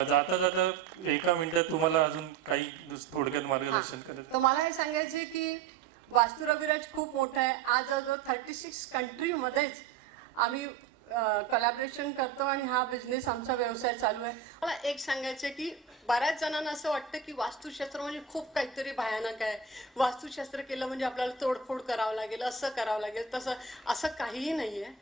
जाता जाता एका मिनिटात तुम्हाला अजून काही थोडक्यात मार्गदर्शन करायचं. तर मला हे सांगायचे की वास्तू रविराज खूप मोठा आहे. आज जवळजवळ 36 कंट्रीमध्येच आम्ही कोलॅबरेशन करतो आणि हा बिझनेस आमचा व्यवसाय चालू आहे. मला एक सांगायचं की बऱ्याच जणांना असं वाटतं की वास्तुशास्त्र म्हणजे खूप काहीतरी भयानक आहे. वास्तुशास्त्र केलं म्हणजे आपल्याला तोडफोड करावं लागेल, असं करावं लागेल, तसं. असं काहीही नाही आहे.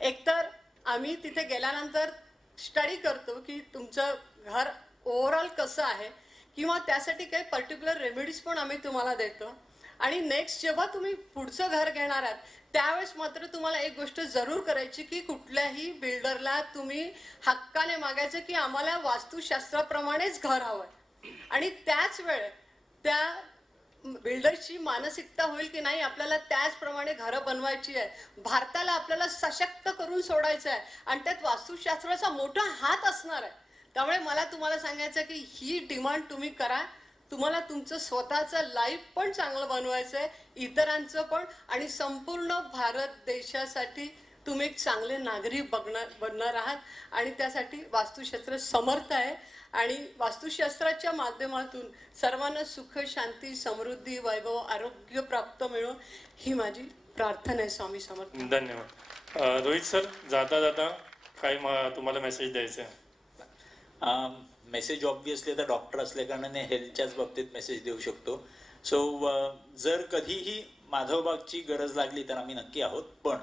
एकतर आम्ही तिथे गेल्यानंतर स्टडी करतो की तुमचं घर ओव्हरऑल कसं आहे, किंवा त्यासाठी काही पर्टिक्युलर रेमेडीज पण आम्ही तुम्हाला देतो. आणि नेक्स्ट जेव्हा तुम्ही पुढचं घर घेणार आहात त्यावेळेस मात्र तुम्हाला एक गोष्ट जरूर करायची की कुठल्याही बिल्डरला तुम्ही हक्काने मागायचं की आम्हाला वास्तुशास्त्राप्रमाणेच घर हवंय. आणि त्याच वेळेत त्या बिल्डरची मानसिकता होईल की नाही आपल्याला त्याचप्रमाणे घरं बनवायची आहे. भारताला आपल्याला सशक्त करून सोडायचं आहे आणि त्यात वास्तुशास्त्राचा मोठा हात असणार आहे. त्यामुळे मला तुम्हाला सांगायचं की ही डिमांड तुम्ही करा. तुम्हाला तुमचं स्वतःचं लाईफ पण चांगलं बनवायचं आहे, इतरांचं पण, आणि संपूर्ण भारत देशासाठी तुम्ही एक चांगले नागरिक बनणार आहात. आणि त्यासाठी वास्तुशास्त्र समर्थ आहे. आणि वास्तुशास्त्राच्या माध्यमातून सर्वांना सुख, शांती, समृद्धी, वैभव, आरोग्य प्राप्त मिळो ही माझी प्रार्थना आहे. स्वामी समर्थ. धन्यवाद. रोहित सर, जाता जाता काय तुम्हाला मेसेज द्यायचा आहे? मेसेज ऑब्विसली आता डॉक्टर असल्या कारणाने हेल्थच्याच बाबतीत मेसेज देऊ शकतो. सो जर कधीही माधवबागची गरज लागली तर आम्ही नक्की आहोत, पण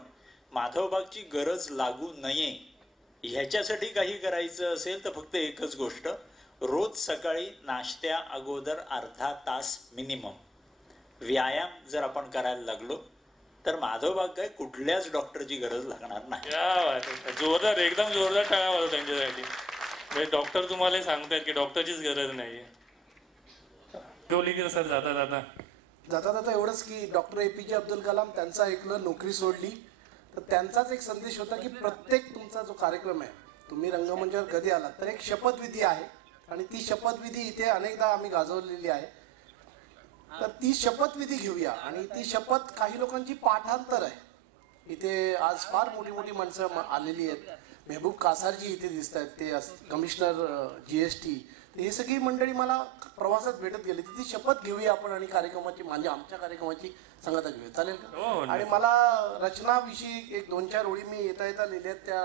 माधवबागची गरज लागू नये ह्याच्यासाठी काही करायचं असेल तर फक्त एकच गोष्ट, रोज सकाळी नाश्त्या अगोदर अर्धा तास मिनिमम व्यायाम जर आपण करायला लागलो तर माधवबाग काय कुठल्याच डॉक्टरची गरज लागणार नाही. जोरदार, एकदम जोरदार टाळा होता त्यांच्यासाठी. डॉक्टर तुम्हाला सांगतायत की डॉक्टरचीच गरज नाहीये. सर, जाता जाता एवढंच की डॉक्टर APJ अब्दुल कलाम त्यांचं ऐकलं, नोकरी सोडली, तर त्यांचाच एक संदेश होता की प्रत्येक तुमचा जो कार्यक्रम आहे, तुम्ही रंगमंचावर कधी आलात तर एक शपथविधी आहे आणि ती शपथविधी इथे अनेकदा आम्ही गाजवलेली आहे. तर ती शपथविधी घेऊया. आणि ती शपथ काही लोकांची पाठांतर आहे. इथे आज फार मोठी मोठी माणसं आलेली आहेत. मेहबूब कासारजी इथे दिसत आहेत, ते कमिशनर GST. हे सगळी मंडळी मला प्रवासात भेटत गेली. ती शपथ घेऊया आपण आणि कार्यक्रमाची, म्हणजे आमच्या कार्यक्रमाची सांगता घेऊया, चालेल का? आणि मला रचनाविषयी एक 2-4 ओळी मी येता येता लिहिल्यात, त्या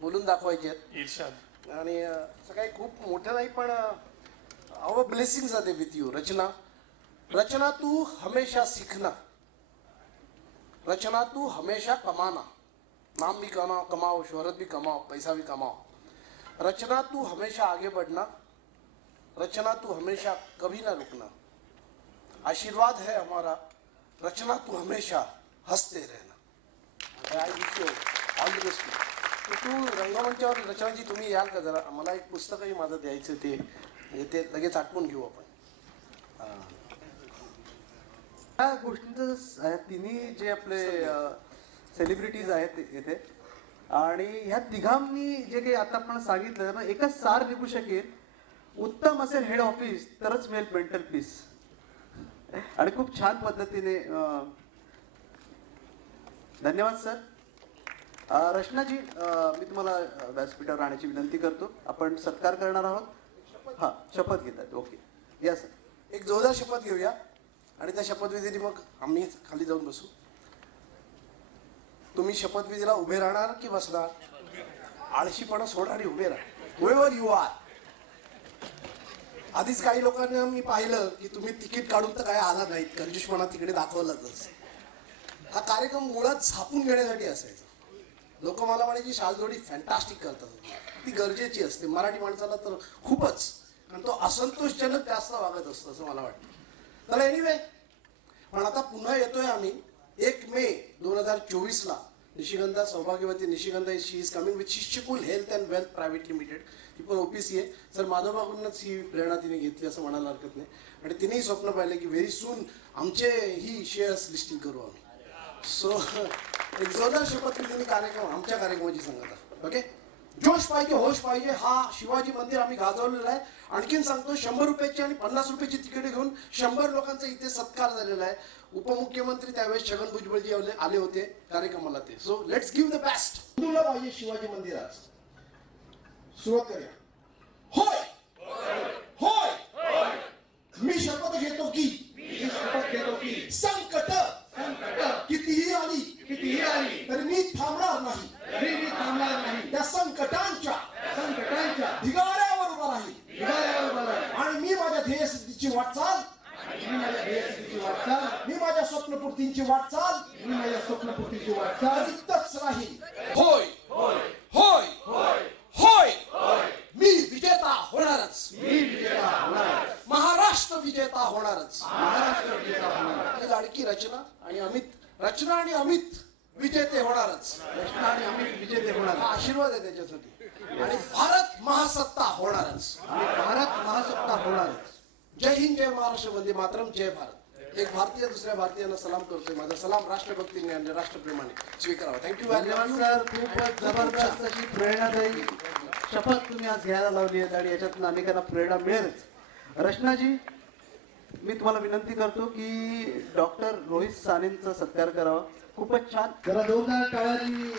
बोलून दाखवायच्या आहेत. आणि असं काही खूप मोठं नाही, पण आवर ब्लेसिंग्स आर विथ यू. रचना तू हमेशा सीखना, रचना तू हमेशा कमाना, नाम भी कमाओ, शोहरत भी कमाओ, पैसा भी कमाओ. रचना तू हमेशा आगे बढ़ना, रचना तू हमेशा कभी ना रुकना. आशीर्वाद है हमारा, रचना तू हमेशा हंसते रहना. I wish you all the best. तू रंगमंचावर रचनाजी तुम्ही याल का जरा? मला एक पुस्तकही माझं द्यायचं, ते म्हणजे ते लगेच आठवून घेऊ आपण. ह्या गोष्टींचं तिन्ही जे आपले सेलिब्रिटीज आहेत इथे, आणि ह्या तिघांनी जे काही आता आपण सांगितलं एकच सार निघू शकेल, उत्तम असेल हेड ऑफिस तरच मिळेल मेंटल पीस. आणि खूप छान पद्धतीने धन्यवाद सर. रचनाजी, मी तुम्हाला व्यासपीठावर राहण्याची विनंती करतो. आपण सत्कार करणार आहोत. हां, शपथ घेतात. ओके, या सर. एक जोरदार शपथ घेऊया आणि त्या शपथविधीने मग आम्ही खाली जाऊन बसू. तुम्ही शपथविधीला उभे राहणार की बसणार? आळशीपणा सोडा आणि उभे राहा. Where you are. आधीच काही लोकांना मी पाहिलं की तुम्ही तिकीट काढून तर काय आला नाहीत, कंजूसपणा तिकडे दाखवलाच. हा कार्यक्रम मुळात झापून घेण्यासाठी असायचा. लोक मला म्हणायची शालजोडी फॅन्टास्टिक करतात, ती गरजेची असते मराठी माणसाला तर खूपच, कारण तो असंतोषजनक जास्त वागत असतो असं मला वाटतं. तर एनिवे, पण आता पुन्हा येतोय आम्ही 1 मे 2024ला. निशिगंधा, सौभाग्यवती Nishigandha, she is coming with Shishyakul health and wealth private limited. ती पण OPC आहे. सर माधवबाबूंनाच ही प्रेरणा तिने घेतली असं म्हणायला हरकत नाही. आणि तिनेही स्वप्न पाहिलं की व्हेरी सून आमचे ही शेअर्स लिस्टिंग करू आम्ही. सो एक जोरदार शपथविधी कार्यक्रम आमच्या कार्यक्रमाची सांगता. ओके, जोश पाहिजे, होश पाहिजे. हा शिवाजी मंदिर आम्ही गाजवलेला आहे. आणखीन सांगतो, 100 रुपयाची आणि 50 रुपयाची तिकीटे घेऊन 100 लोकांचा इथे सत्कार झालेला आहे. उपमुख्यमंत्री त्यावेळेस छगन भुजबळजी आले होते कार्यक्रमाला ते. So let's give the best. तुला पाहिजे शिवाजी मंदिरात सुरुवात करूया. होय. स्वप्नपूर्तीची वाटचाल मी माझ्या स्वप्नपूर्तीची वाटचाल करीतच राहील. होय होय होय मी विजेता होणारच. महाराष्ट्र विजेता होणारच. ही लाडकी रचना आणि अमित विजेते होणारच. रचना आणि अमित विजेते होणार हा आशीर्वाद आहे त्याच्यासाठी. आणि भारत महासत्ता होणारच. आणि भारत महासत्ता होणारच. जय हिंद, जय महाराष्ट्र, वंदे मातरम, जय भारत. एक भारतीय दुसऱ्या भारतीयांना सलाम करतोय. माझा सलाम राष्ट्रभक्तीने आणि राष्ट्रप्रेमाने स्वीकारावा. थँक्यू धन्यवाद सर. खूपच जबरदस्त अशी प्रेरणादायी शपथ तुम्ही आज घ्यायला लावली आहे आणि याच्यातून अनेकांना प्रेरणा मिळेलच. रचनाजी, मी तुम्हाला विनंती करतो की डॉक्टर रोहित सानेंचा सत्कार करावा. खूपच छान. जरा जोरदार टाळ्यांनी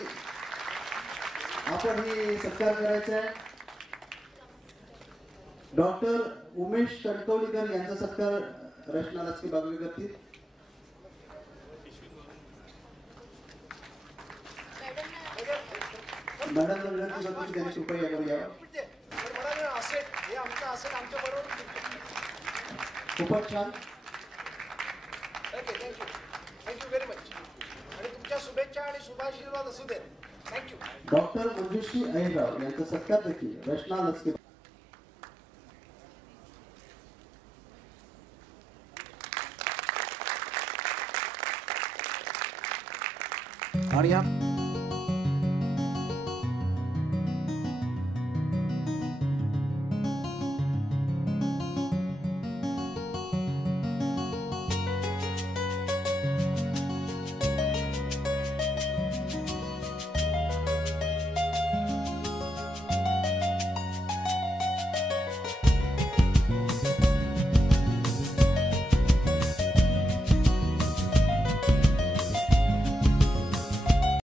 आपण ही सत्कार करायचा आहे. डॉक्टर उमेश कणकवलीकर यांचा सत्कार रचना लचके बागवे करतील. मॅडमला विनंती करतो की त्यांनी कृपया यावर यावं. खूपच छान. Thank you very much. आणि तुमच्या शुभेच्छा आणि शुभाशीर्वाद असू दे. थँक्यू. डॉक्टर मंजुश्री अहिरराव यांचा सत्कार देखील रचना लचके आणि या